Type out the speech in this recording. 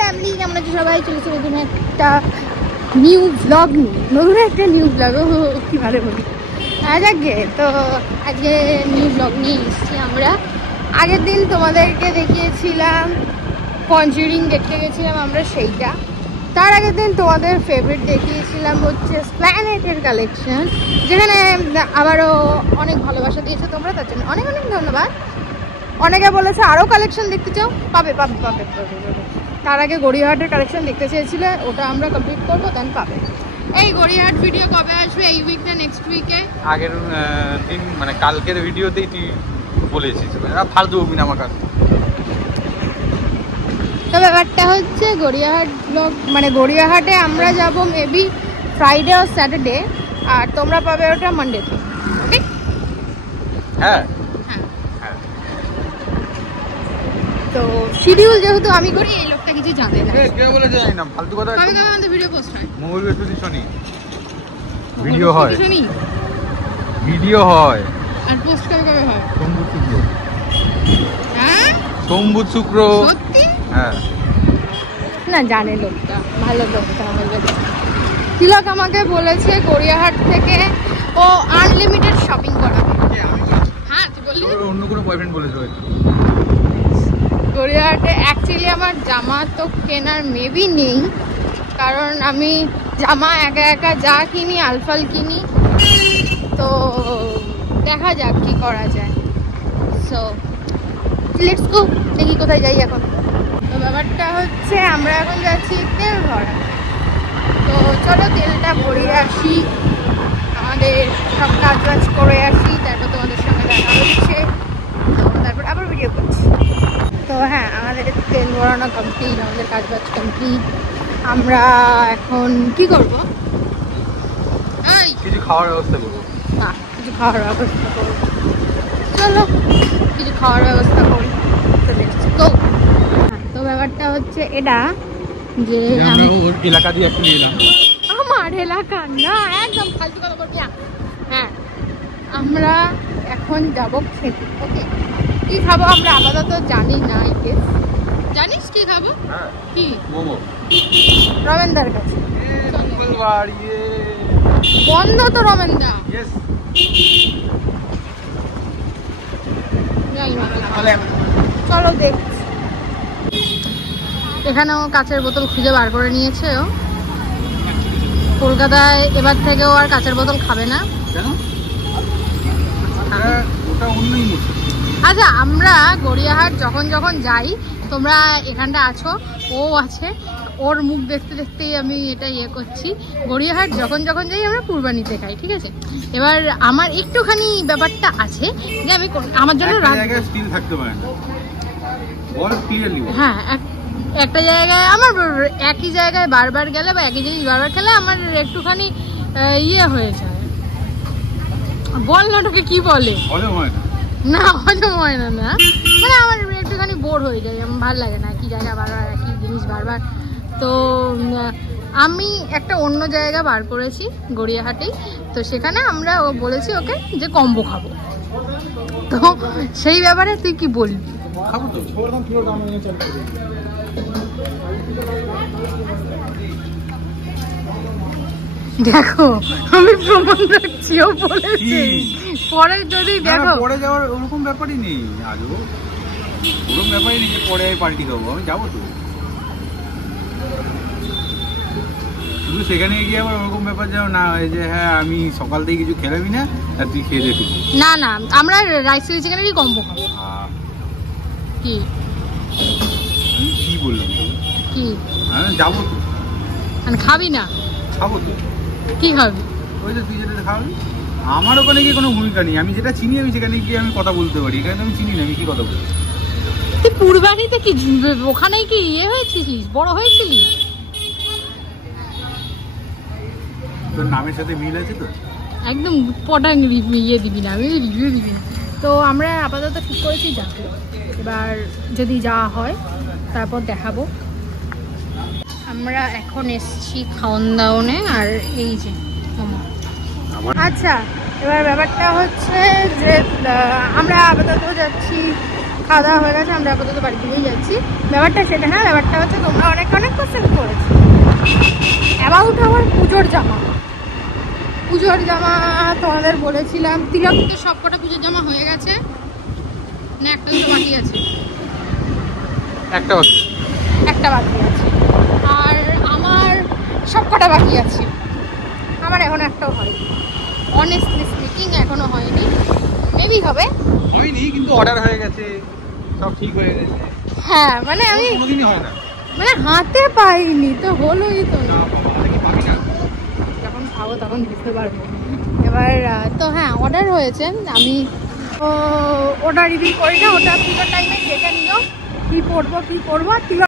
Family, কেমন আছে সবাই? চলেছে নতুন একটা নিউ ব্লগ কি ভালো বলি আজকে। তো আজকে নিউ ব্লগ নিয়ে এসেছি আমরা। আগের দিন তোমাদেরকে দেখিয়েছিলাম কনজুরিং দেখতে গেছিলাম আমরা, সেইটা। তার আগের দিন তোমাদের ফেভারিট দেখিয়েছিলাম হচ্ছে প্ল্যানেটের কালেকশন, যেখানে আবারও অনেক ভালোবাসা দিয়েছে তোমরা, তার জন্য অনেক অনেক ধন্যবাদ। অনেকে বলেছে আরও কালেকশন দেখতে চাও, পাবে। তার আগে গড়িয়াহাটের কালেকশন দেখতে চেয়েছিলে, ওটা আমরা কমপ্লিট করবো, দেন পাবে। এই গড়িয়াহাট ভিডিও কবে আসবে? এই উইক না নেক্সট উইকে? আগের দিন মানে কালকের ভিডিওতেই তুই বলেছিস, ফালতু বলবি না আমার কাছে। তো ব্যাপারটা হচ্ছে গড়িয়াহাট ব্লগ, মানে গড়িয়াহাটে আমরা যাব মেবি ফ্রাইডে আর স্যাটারডে, আর তোমরা পাবে ওটা মানডেতে। ওকে? হ্যাঁ। তো শিডিউল যেহেতু আমি করি, এই লোকটা কিছু জানে না। কে বলে জানি না, ফালতু কথা। কবে কবে আমাদের ভিডিও পোস্ট হয়? মঙ্গল বৃহস্পতি শনি ভিডিও হয়। আর পোস্ট কবে হয়? সোমবার শুক্র। হ্যাঁ, সোমবার শুক্র। সত্যি? হ্যাঁ। না, জানে লোকটা, ভালো লোকটা। তিলক আমাকে বলেছে গড়িয়াহাট থেকে ও আনলিমিটেড শপিং করাবে। হ্যাঁ, তুই বললি অন্য কোনো বয়ফ্রেন্ড বলেছে হয়তো। গড়িয়াহাটে অ্যাকচুয়ালি আমার জামা তো কেনার মেবি নেই, কারণ আমি জামা একা যা কিনি আলফাল কিনি। তো দেখা যাক কি করা যায়। সো লেটস গো, দেখি কোথায় যাই এখন। তো ব্যাপারটা হচ্ছে আমরা এখন যাচ্ছি তেল ভরা। তো চলো তেলটা ভরিয়ে আসি, আমাদের সব কাজ করে আসি, তারপর তোমাদের সঙ্গে দেখা হচ্ছে। তো তারপর আবার ভিডিও করছি। তো হ্যাঁ, আমাদের তেল ভরানো কমপ্লিট, আমাদের কাজ কমপ্লিট। আমরা এখন কি করবো? কিছু খাওয়ার ব্যবস্থা করবো। কিছু খাওয়ার ব্যবস্থা করবো। চলো কিছু খাওয়ার ব্যবস্থা করি। তো ব্যাপারটা হচ্ছে এটা যে ওর এলাকা দিয়ে একটু এলাম। আমার এলাকা না, একদম ফালতু কথা বলবি না। হ্যাঁ, আমরা এখন যাবো খেতে। ওকে, কি খাবো আমরা আপাতত জানি না। জানিস কি খাবো? কি? মোমো। রমেনদার কাছে। বন্ধ তো রমেনদা। চলো দেখছি। এখানেও কাঁচের বোতল খুঁজে বার করে নিয়েছে ও। কলকাতায় এবার থেকে ও আর কাঁচের বোতল খাবে না। আচ্ছা, আমরা গড়িয়াহাট যখন যাই, তোমরা এখানটা আছো, ও আছে, ওর মুখ দেখতে দেখতেই আমি এটা করছি। গড়িয়াহাট যখন যাই আমরা কুরবানিতে খাই, ঠিক আছে? এবার আমার একটুখানি ব্যাপারটা আছে যে আমি আমার জন্য হ্যাঁ, একটা জায়গায় আমার একই জায়গায় বারবার গেলে বা একই জিনিস বারবার খেলে আমার একটুখানি হয়ে যায়। বল না, ওটাকে কি বলে? না, হজম হয় না, মানে আমার একটুখানি বোর হয়ে যায়, আমার ভালো লাগে না একই জায়গা বারবার একই জিনিস বারবার। তো আমি একটা অন্য জায়গা বার করেছি গড়িয়াহাটেই, তো সেখানে আমরা বলেছি ওকে যে কম্বো খাবো। তো সেই ব্যাপারে তুই কি বলবি? দেখো, আমি প্রমাণ রাখছি, ও বলেছি পরে যদি দেখো। পরে যাওয়ার ওরকম ব্যাপারই নেই, আজও ওরকম ব্যাপারই নেই যে পরে আমি পাল্টি খাবো। আমি যাবো তো, শুধু সেখানে গিয়ে আবার ওরকম ব্যাপার যাও না যে হ্যাঁ আমি সকাল থেকে কিছু খেলাবি না আর তুই খেয়ে দেখি। না, আমরা রাইস চিলি চিকেনেরই কম্বো খাবো। কি বললাম? কি যাবো তো, মানে খাবি না? খাবো তো। কি খাবি? ওই যে তুই যেটা খাবি। আমার ওখানে গিয়ে কোনো ভূমিকা নেই, আমি যেটা চিনি আমি সেখানে গিয়ে আমি কথা বলতে পারি। এখানে আমি চিনি না, আমি কি কথা বলবো? তুই পূর্বাণীতে কি ওখানে কি হয়েছিস, বড় হয়েছিলিস? তোর নামের সাথে মিল আছে তো? একদম পটাং দিবি না, আমি রিভিউ দিবি না। তো আমরা আপাতত ঠিক করেছি যাবো, এবার যদি যাওয়া হয় তারপর দেখাবো। আমরা এখন এসছি খাওয়ান দাওনে, আর এই যে আচ্ছা, এবার ব্যাপারটা হচ্ছে যে আমরা আপাতত যাচ্ছি খাওয়া দাওয়া হয়ে গেছে, আমরা আপাতত বাড়ি দিকেই যাচ্ছি। ব্যাপারটা সেটা না, ব্যাপারটা হচ্ছে তোমরা অনেক কোশ্চেন করেছো অ্যাবাউট আমার পুজোর জামা। পুজোর জামা তোমাদের বলেছিলাম, তিলককে সবকটা পুজোর জামা হয়ে গেছে না, একটা দুটো বাকি আছে? একটা বাকি আছে। আর আমার সবকটা বাকি আছে, আমার এখন একটাও হয়নি। অনেস্টলি স্পিকিং এখনো হয়নি, মেবি হবে। হয়নি কিন্তু অর্ডার হয়ে গেছে, সব ঠিক হয়ে গেছে। হ্যাঁ মানে আমি কোনোদিনই হয় না, মানে হাতে পাইনি তো, হলোই তো না। পাবি না, যখন খাবো তখন বুঝতে পারবো। এবার তো হ্যাঁ অর্ডার হয়েছে, আমি ওটা রিভিউ করি না, ওটা পুরো টাইমে দেখে নিও কি পরবো কি করবো।